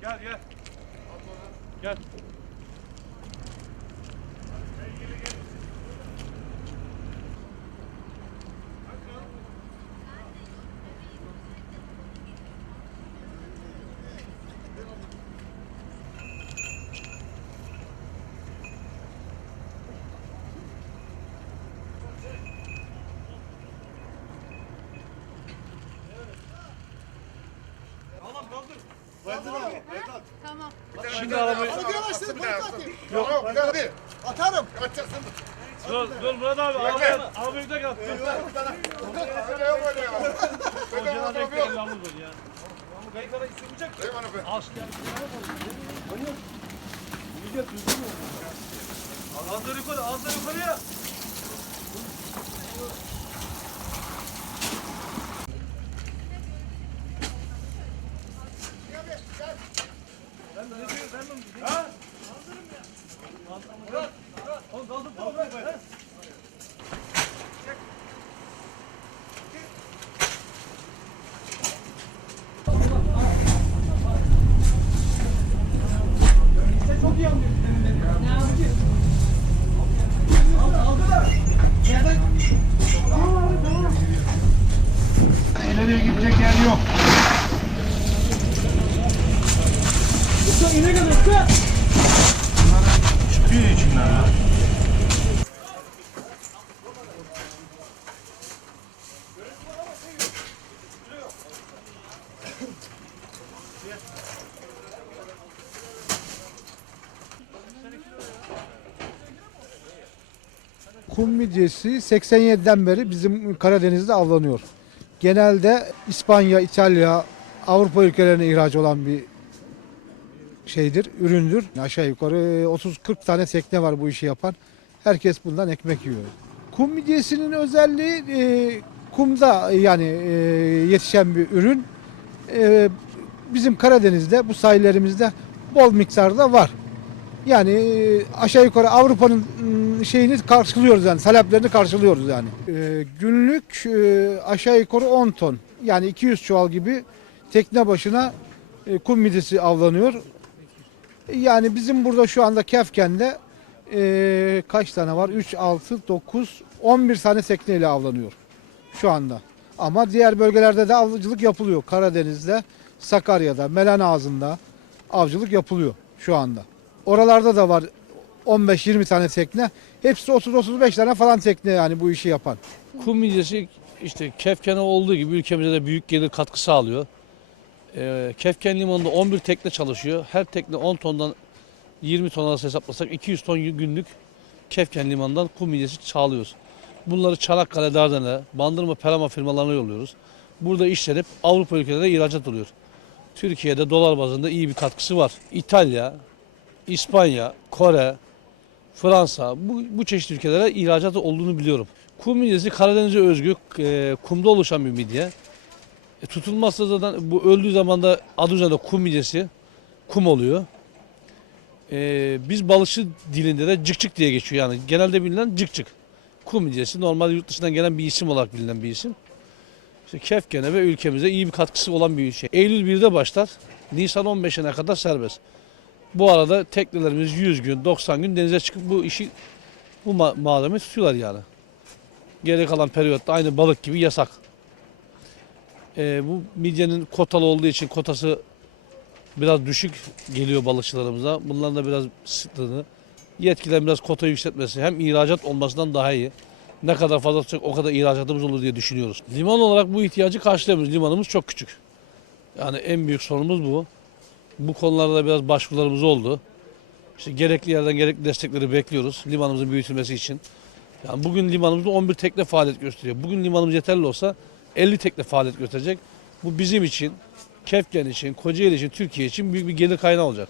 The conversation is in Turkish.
Gel gel. Gel. Tamam kaldır. Tamam. Şimdi arabayı... Hadi yavaşlayın balık atayım. Yok yok hadi. Atarım. Kaçacaksın. Dur dur Murat abi. Arabayı, arabayı da kaldır. Öyle yok öyle ya. Ocağa bekleyin yalnız ol ya. Kayıklara isimecek. Eyvallah be. Asker. Azlar yukarı, azlar yukarıya. İçinden ya. Kum midyesi 87'den beri bizim Karadeniz'de avlanıyor. Genelde İspanya, İtalya, Avrupa ülkelerine ihraç olan bir şeydir, üründür. Aşağı yukarı 30-40 tane tekne var bu işi yapan. Herkes bundan ekmek yiyor. Kum midyesinin özelliği e, kumda yani e, yetişen bir ürün. E, bizim Karadeniz'de bu sahillerimizde bol miktarda var. Yani e, aşağı yukarı Avrupa'nın mm, şeyini karşılıyoruz yani taleplerini karşılıyoruz yani. E, günlük e, aşağı yukarı 10 ton yani 200 çuval gibi tekne başına e, kum midesi avlanıyor. Yani bizim burada şu anda Kefken'de e, kaç tane var? 3, 6, 9, 11 tane tekneyle avlanıyor şu anda. Ama diğer bölgelerde de avcılık yapılıyor. Karadeniz'de, Sakarya'da, Melen Ağzı'nda avcılık yapılıyor şu anda. Oralarda da var 15-20 tane tekne. Hepsi 30-35 tane falan tekne yani bu işi yapan. Kum midyesi işte Kefken'e olduğu gibi ülkemize de büyük gelir katkı sağlıyor. Ee, Kefken Limanı'nda 11 tekne çalışıyor. Her tekne 10 tondan 20 ton arası hesaplasak 200 ton günlük Kefken Limanı'ndan kum midyesi sağlıyoruz. Bunları Çanakkale, Dardanel, Bandırma, Perama firmalarına yolluyoruz. Burada işlenip Avrupa ülkelerine ihracat oluyor. Türkiye'de dolar bazında iyi bir katkısı var. İtalya, İspanya, Kore, Fransa bu, bu çeşit ülkelere ihracatı olduğunu biliyorum. Kum midyesi Karadeniz'e özgü e, kumda oluşan bir midye. E, tutulmazsa zaten bu öldüğü zaman da üzerinde kum midyesi kum oluyor. E, biz balıkçı dilinde de cık cık diye geçiyor yani genelde bilinen cık cık. Kum midyesi normal yurt dışından gelen bir isim olarak bilinen bir isim. İşte Kefken'e ve ülkemize iyi bir katkısı olan bir şey. Eylül 1'de başlar. Nisan 15'ine kadar serbest. Bu arada teknelerimiz 100 gün, 90 gün denize çıkıp bu işi bu ma- malzemeyi tutuyorlar yani. Geri kalan periyotta aynı balık gibi yasak. Ee, bu midyenin kotalı olduğu için kotası biraz düşük geliyor balıkçılarımıza. Bunların da biraz sıktığını, yetkililerin biraz kota yükseltmesi hem ihracat olmasından daha iyi. Ne kadar fazla tutacak o kadar ihracatımız olur diye düşünüyoruz. Liman olarak bu ihtiyacı karşılayamıyoruz. Limanımız çok küçük. Yani en büyük sorunumuz bu. Bu konularda biraz başvurularımız oldu. İşte gerekli yerden gerekli destekleri bekliyoruz limanımızın büyütülmesi için. Yani bugün limanımızda 11 tekne faaliyet gösteriyor. Bugün limanımız yeterli olsa 50 tekne faaliyet gösterecek. Bu bizim için, Kefken için, Kocaeli için, Türkiye için büyük bir gelir kaynağı olacak.